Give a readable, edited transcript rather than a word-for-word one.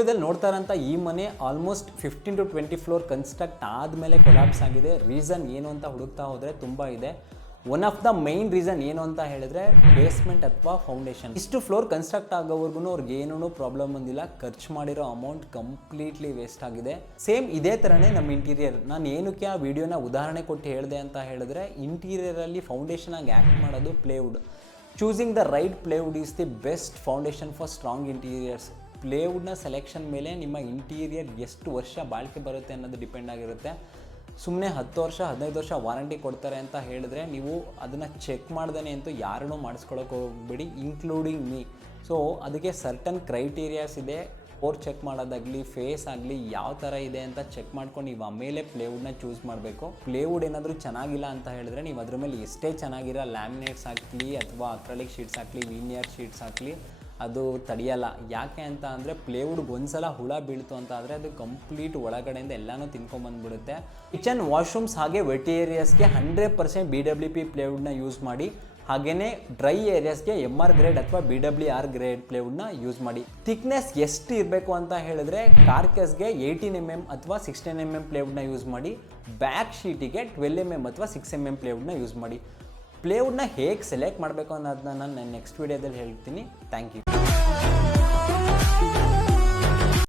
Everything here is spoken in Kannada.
ವಿಡಿಯೋದಲ್ಲಿ ನೋಡ್ತಾ ಇರೋಂಥ ಈ ಮನೆ ಆಲ್ಮೋಸ್ಟ್ 15 to 20 ಫ್ಲೋರ್ ಕನ್ಸ್ಟ್ರಕ್ಟ್ ಆದಮೇಲೆ ಕೊಲಾಪ್ಸ್ ಆಗಿದೆ. ರೀಸನ್ ಏನು ಅಂತ ಹುಡುಕ್ತಾ ಹೋದರೆ ತುಂಬ ಇದೆ. One of the main reason ಏನು ಅಂತ ಹೇಳಿದ್ರೆ ಬೇಸ್ಮೆಂಟ್ ಅಥವಾ ಫೌಂಡೇಶನ್. ಇಷ್ಟು ಫ್ಲೋರ್ ಕನ್ಸ್ಟ್ರಕ್ಟ್ ಆಗೋವರೆಗೂ ಅವ್ರಿಗೆ ಏನೂ ಪ್ರಾಬ್ಲಮ್ ಬಂದಿಲ್ಲ. ಖರ್ಚು ಮಾಡಿರೋ ಅಮೌಂಟ್ ಕಂಪ್ಲೀಟ್ಲಿ ವೇಸ್ಟ್ ಆಗಿದೆ. ಸೇಮ್ ಇದೇ ಥರನೇ ನಮ್ಮ ಇಂಟೀರಿಯರ್. ನಾನು ಏನಕ್ಕೆ ಆ ವಿಡಿಯೋನ ಉದಾಹರಣೆ ಕೊಟ್ಟು ಹೇಳಿದೆ ಅಂತ ಹೇಳಿದ್ರೆ, ಇಂಟೀರಿಯರಲ್ಲಿ ಫೌಂಡೇಶನ್ ಆಗಿ ಆ್ಯಕ್ಟ್ ಮಾಡೋದು plywood. Choosing the right plywood is the best foundation for strong interiors. ಪ್ಲೇವುಡ್ನ ಸೆಲೆಕ್ಷನ್ ಮೇಲೆ ನಿಮ್ಮ ಇಂಟೀರಿಯರ್ ಎಷ್ಟು ವರ್ಷ ಬಾಳಿಕೆ ಬರುತ್ತೆ ಅನ್ನೋದು ಡಿಪೆಂಡ್ ಆಗಿರುತ್ತೆ. ಸುಮ್ಮನೆ 10 ವರ್ಷ 15 ವರ್ಷ ವಾರಂಟಿ ಕೊಡ್ತಾರೆ ಅಂತ ಹೇಳಿದ್ರೆ ನೀವು ಅದನ್ನು ಚೆಕ್ ಮಾಡ್ದೇ ಅಂತೂ ಯಾರನ್ನೂ ಮಾಡಿಸ್ಕೊಳಕ್ಕೆ ಹೋಗ್ಬೇಡಿ, ಇನ್ಕ್ಲೂಡಿಂಗ್ ಮೀ. ಸೊ ಅದಕ್ಕೆ ಸರ್ಟನ್ ಕ್ರೈಟೀರಿಯಾಸ್ ಇದೆ. ಓರ್ ಚೆಕ್ ಮಾಡೋದಾಗಲಿ, ಫೇಸ್ ಆಗಲಿ ಯಾವ ಥರ ಇದೆ ಅಂತ ಚೆಕ್ ಮಾಡ್ಕೊಂಡು ನೀವು ಆಮೇಲೆ ಪ್ಲೇವುಡ್ನ ಚೂಸ್ ಮಾಡಬೇಕು. ಪ್ಲೇವುಡ್ ಏನಾದರೂ ಚೆನ್ನಾಗಿಲ್ಲ ಅಂತ ಹೇಳಿದ್ರೆ ನೀವು ಅದ್ರ ಮೇಲೆ ಎಷ್ಟೇ ಚೆನ್ನಾಗಿರೋ ಲ್ಯಾಮಿನೇಟ್ಸ್ ಹಾಕಲಿ ಅಥವಾ ಅಕ್ರಲಿಕ್ ಶೀಟ್ಸ್ ಹಾಕಲಿ, ವೀನಿಯರ್ ಶೀಟ್ಸ್ ಹಾಕಲಿ, ಅದು ತಡೆಯಲ್ಲ. ಯಾಕೆ ಅಂತ ಅಂದರೆ ಪ್ಲೇವುಡ್ಗೆ ಒಂದ್ಸಲ ಹುಳ ಬೀಳ್ತು ಅಂತ ಆದರೆ ಅದು ಕಂಪ್ಲೀಟ್ ಒಳಗಡೆಯಿಂದ ಎಲ್ಲನೂ ತಿನ್ಕೊಂಬಂದ್ಬಿಡುತ್ತೆ. ಕಿಚನ್ ವಾಶ್ರೂಮ್ಸ್ ಹಾಗೆ ವೆಟ್ ಏರಿಯಾಸ್ಗೆ 100% BWP ಪ್ಲೇವುಡ್ನ ಯೂಸ್ ಮಾಡಿ. ಹಾಗೆಯೇ ಡ್ರೈ ಏರಿಯಾಸ್ಗೆ MR ಗ್ರೇಡ್ ಅಥವಾ BWR ಗ್ರೇಡ್ ಪ್ಲೇವುಡ್ನ ಯೂಸ್ ಮಾಡಿ. ಥಿಕ್ನೆಸ್ ಎಷ್ಟು ಇರಬೇಕು ಅಂತ ಹೇಳಿದ್ರೆ ಕಾರ್ಕಸ್ಗೆ 18 mm ಅಥವಾ 16 mm ಪ್ಲೇವುಡ್ನ ಯೂಸ್ ಮಾಡಿ. ಬ್ಯಾಕ್ ಶೀಟಿಗೆ 12 mm ಅಥವಾ 6 mm ಪ್ಲೇವುಡ್ನ ಯೂಸ್ ಮಾಡಿ. ಪ್ಲೇವುಡ್ನ ಹೇಗೆ ಸೆಲೆಕ್ಟ್ ಮಾಡಬೇಕು ಅನ್ನೋದನ್ನ ನಾನು ನೆಕ್ಸ್ಟ್ ವೀಡಿಯೋದಲ್ಲಿ ಹೇಳ್ತೀನಿ. Thank you.